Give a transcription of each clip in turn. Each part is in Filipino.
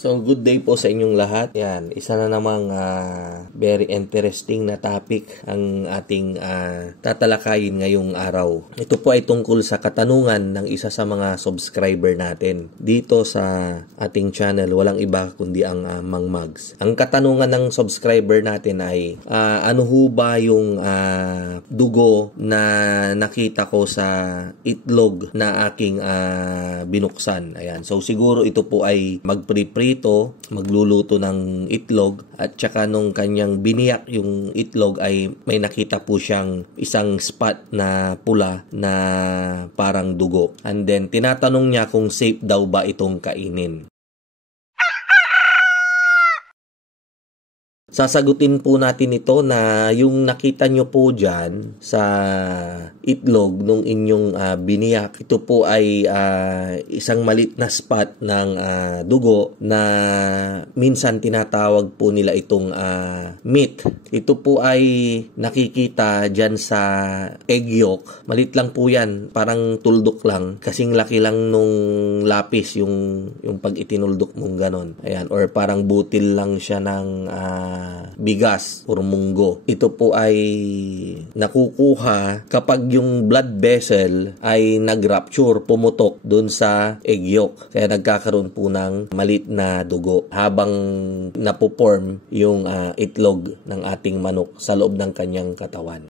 So, good day po sa inyong lahat. Yan, isa na namang very interesting na topic ang ating tatalakayin ngayong araw. Ito po ay tungkol sa katanungan ng isa sa mga subscriber natin dito sa ating channel. Walang iba kundi ang Mang Mags. Ang katanungan ng subscriber natin ay ano ho ba yung dugo na nakita ko sa itlog na aking binuksan. Ayan. So, siguro ito po ay magprito, magluluto ng itlog at saka nung kanyang biniyak yung itlog ay may nakita po siyang isang spot na pula na parang dugo. And then tinatanong niya kung safe daw ba itong kainin. Sasagutin po natin ito na yung nakita nyo po dyan sa itlog nung inyong biniyak, ito po ay isang malit na spot ng dugo na minsan tinatawag po nila itong meat. Ito po ay nakikita dyan sa egg yolk. Malit lang po yan, parang tuldok lang. Kasing laki lang nung lapis yung pag itinuldok mong ganon. Ayan, or parang butil lang siya ng bigas or munggo. Ito po ay nakukuha kapag yung blood vessel ay nag-rupture, pumutok dun sa egg yolk. Kaya nagkakaroon po ng malit na dugo habang napoform yung itlog ng ating manok sa loob ng kanyang katawan.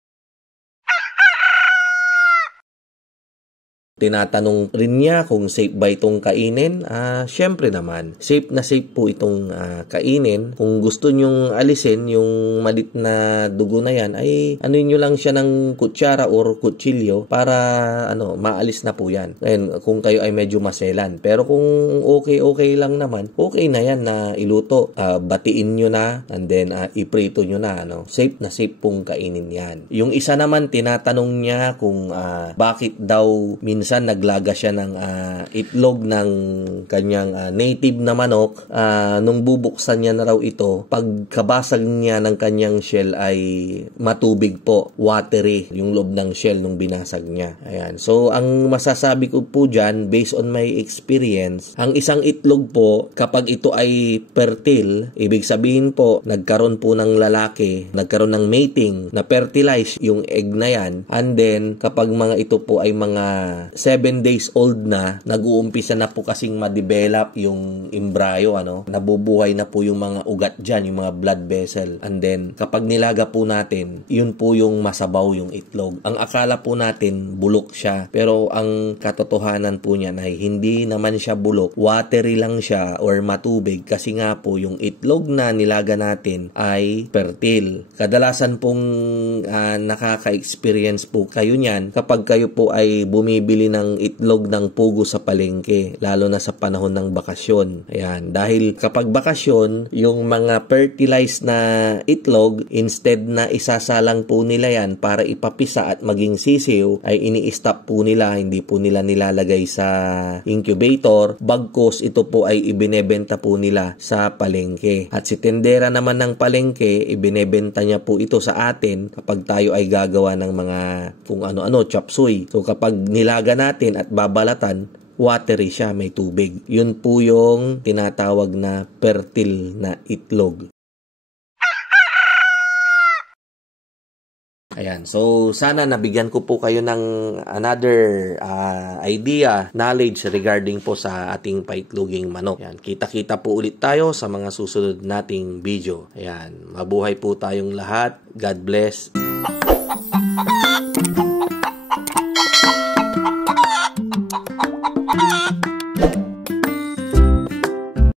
Tinatanong rin niya kung safe ba itong kainin. Syempre naman, safe na safe po itong kainin. Kung gusto nyong alisin yung malit na dugo na yan, ay ano nyo lang siya ng kutsara or kutsilyo para maalis na po yan. Ngayon, kung kayo ay medyo maselan. Pero kung okay lang naman, okay na yan na iluto. Batiin nyo na and then iprito nyo na. Safe na safe pong kainin yan. Yung isa naman, tinatanong niya kung bakit daw minsan naglaga siya ng itlog ng kanyang native na manok. Nung bubuksan niya na raw ito, pagkabasag niya ng kanyang shell ay matubig po, watery yung loob ng shell nung binasag niya. Ayan. So, ang masasabi ko po dyan, based on my experience, ang isang itlog po, kapag ito ay fertile, ibig sabihin po, nagkaroon po ng lalaki, nagkaroon ng mating, na fertilize yung egg na yan, and then, kapag mga ito po ay mga 7 days old na, nag-uumpisa na po kasing ma-develop yung embryo, nabubuhay na po yung mga ugat dyan, yung mga blood vessel. And then, kapag nilaga po natin, yun po yung masabaw yung itlog. Ang akala po natin, bulok siya. Pero ang katotohanan po niyan ay hindi naman siya bulok. Watery lang siya or matubig kasi nga po yung itlog na nilaga natin ay fertile. Kadalasan pong nakaka-experience po kayo niyan kapag kayo po ay bumibili ng itlog ng pugo sa palengke, lalo na sa panahon ng bakasyon. Ayan, dahil kapag bakasyon, yung mga fertilized na itlog, instead na isasalang po nila yan para ipapisa at maging sisiw, ay ini-stop po nila, hindi po nila nilalagay sa incubator, bagkos ito po ay ibinebenta po nila sa palengke. At si tendera naman ng palengke, ibinebenta niya po ito sa atin kapag tayo ay gagawa ng mga kung ano-ano, chop suey. So kapag nilaga natin at babalatan, watery siya, may tubig. Yun po yung tinatawag na fertile na itlog. Ayan, so sana nabigyan ko po kayo ng another idea, knowledge regarding po sa ating paitloging manok. Ayan, kita-kita po ulit tayo sa mga susunod nating video. Ayan, mabuhay po tayong lahat. God bless.